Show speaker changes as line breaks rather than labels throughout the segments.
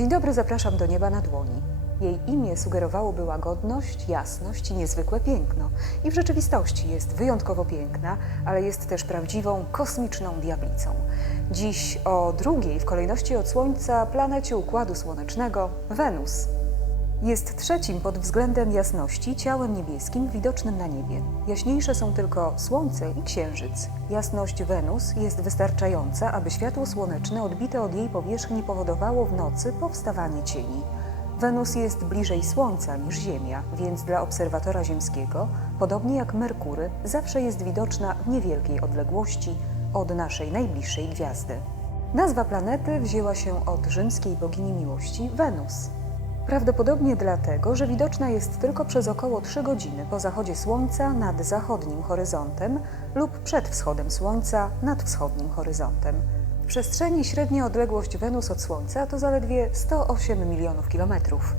Dzień dobry, zapraszam do nieba na dłoni. Jej imię sugerowałoby łagodność, jasność i niezwykłe piękno. I w rzeczywistości jest wyjątkowo piękna, ale jest też prawdziwą kosmiczną diablicą. Dziś o drugiej w kolejności od Słońca planecie Układu Słonecznego Wenus. Jest trzecim pod względem jasności ciałem niebieskim widocznym na niebie. Jaśniejsze są tylko Słońce i Księżyc. Jasność Wenus jest wystarczająca, aby światło słoneczne odbite od jej powierzchni powodowało w nocy powstawanie cieni. Wenus jest bliżej Słońca niż Ziemia, więc dla obserwatora ziemskiego, podobnie jak Merkury, zawsze jest widoczna w niewielkiej odległości od naszej najbliższej gwiazdy. Nazwa planety wzięła się od rzymskiej bogini miłości Wenus. Prawdopodobnie dlatego, że widoczna jest tylko przez około 3 godziny po zachodzie Słońca nad zachodnim horyzontem lub przed wschodem Słońca nad wschodnim horyzontem. W przestrzeni średnia odległość Wenus od Słońca to zaledwie 108 milionów kilometrów.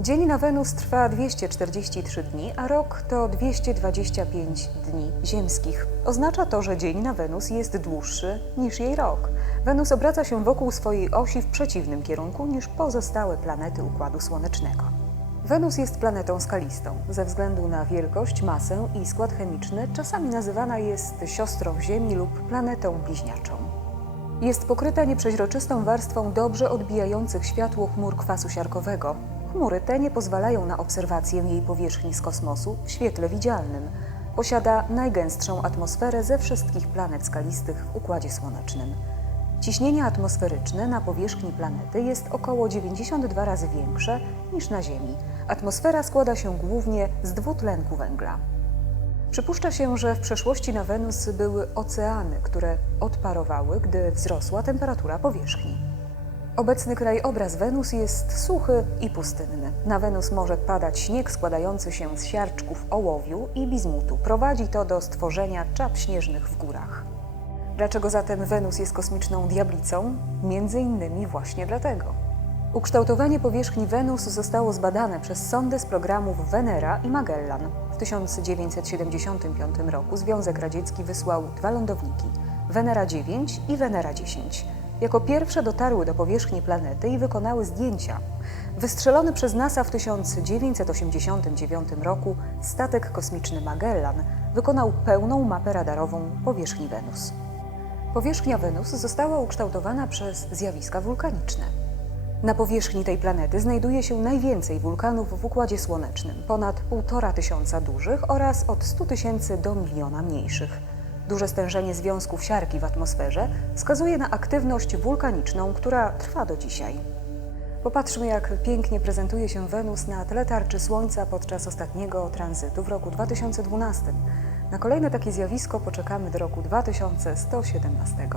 Dzień na Wenus trwa 243 dni, a rok to 225 dni ziemskich. Oznacza to, że dzień na Wenus jest dłuższy niż jej rok. Wenus obraca się wokół swojej osi w przeciwnym kierunku niż pozostałe planety Układu Słonecznego. Wenus jest planetą skalistą. Ze względu na wielkość, masę i skład chemiczny czasami nazywana jest siostrą Ziemi lub planetą bliźniaczą. Jest pokryta nieprzeźroczystą warstwą dobrze odbijających światło chmur kwasu siarkowego. Chmury te nie pozwalają na obserwację jej powierzchni z kosmosu w świetle widzialnym. Posiada najgęstszą atmosferę ze wszystkich planet skalistych w Układzie Słonecznym. Ciśnienie atmosferyczne na powierzchni planety jest około 92 razy większe niż na Ziemi. Atmosfera składa się głównie z dwutlenku węgla. Przypuszcza się, że w przeszłości na Wenus były oceany, które odparowały, gdy wzrosła temperatura powierzchni. Obecny krajobraz Wenus jest suchy i pustynny. Na Wenus może padać śnieg składający się z siarczków ołowiu i bizmutu. Prowadzi to do stworzenia czap śnieżnych w górach. Dlaczego zatem Wenus jest kosmiczną diablicą? Między innymi właśnie dlatego. Ukształtowanie powierzchni Wenus zostało zbadane przez sondy z programów Venera i Magellan. W 1975 roku Związek Radziecki wysłał dwa lądowniki Venera 9 i Venera 10. Jako pierwsze dotarły do powierzchni planety i wykonały zdjęcia. Wystrzelony przez NASA w 1989 roku statek kosmiczny Magellan wykonał pełną mapę radarową powierzchni Wenus. Powierzchnia Wenus została ukształtowana przez zjawiska wulkaniczne. Na powierzchni tej planety znajduje się najwięcej wulkanów w Układzie Słonecznym, ponad 1,5 tysiąca dużych oraz od 100 tysięcy do miliona mniejszych. Duże stężenie związków siarki w atmosferze wskazuje na aktywność wulkaniczną, która trwa do dzisiaj. Popatrzmy, jak pięknie prezentuje się Wenus na tle tarczy Słońca podczas ostatniego tranzytu w roku 2012. Na kolejne takie zjawisko poczekamy do roku 2117.